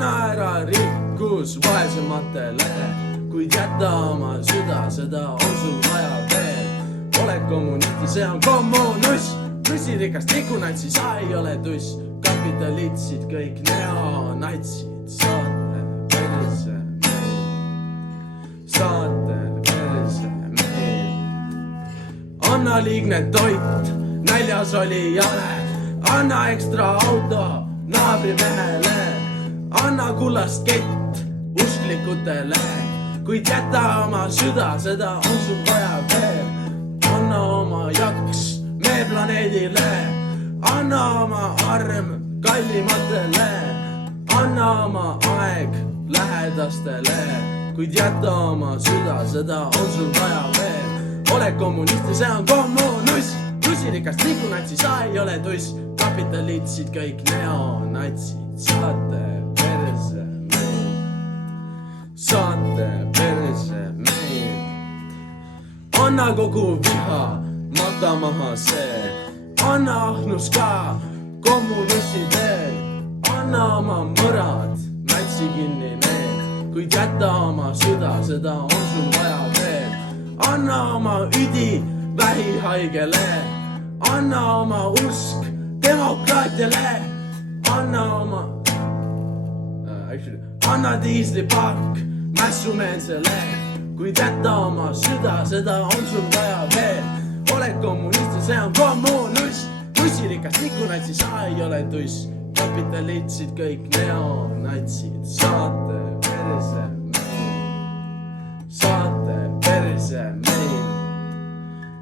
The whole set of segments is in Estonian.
anna ära rikkus vaesematele, kuid jäta oma süda, seda on sul vaja veel. Oled kommunisti, see on kommunism, nussirikas nikunatsi, sa ei ole tuss. Kapitalitsid, kõik neonatsid, saate perse meil, saate perse meil. Anna liigne toit, näljas oli jale, anna ekstra auto naabrimehele, anna kullast kett usklikutele, kuid jäta oma süda, seda on sul vaja veel. Anna oma jaks meie planeedile, anna oma arm kallimatele, anna oma aeg lähedastele, kuid jäta oma süda, seda on sul vaja veel. Ole kommunist ja see on kommunism, nussirikast nikunatsi, sa ei ole tuss. Kapitalitsid, kõik neonatsid, saate perse meil, saate perse meil. Anna kogu viha, mata maha see, anna ahnus ka kommunistidel, anna oma mõrad, mätsi kinni need, kuid jäta oma süda, seda on sul vaja veel. Anna oma üdi vähihaigele, anna oma usk demokraatiale, anna oma anna diislipakk mässumeelsele, kuid jäta oma süda, seda on sul vaja veel. Oled kommunist ja see on kommunism, nussirikas nikunatsi, sa ei ole tuss. Kapitalitsid, kõik neonatsid, saate perse meil, saate perse meil.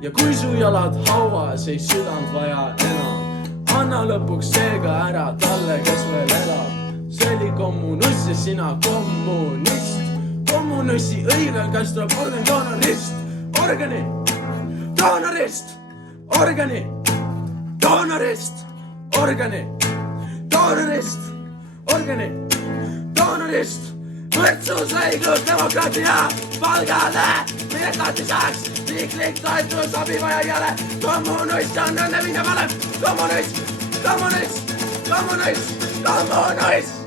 Ja kui su jalad hauas, ei südant vaja enam, anna lõpuks seega ära talle, kes veel elab. See oli kommunist ja sina kommunist. Kommunissi õigel kastab organ doonorist, organi, doonorist, organi, doonorist, organi, doonorist, organi, doonorist. Võrdsus, õiglus, demokraatia, palgale, meie staatisaks, riiklik toetus abivajajale. Kommunist on õnne viina valem, kommunist, kommunist, kommunist, kommunist.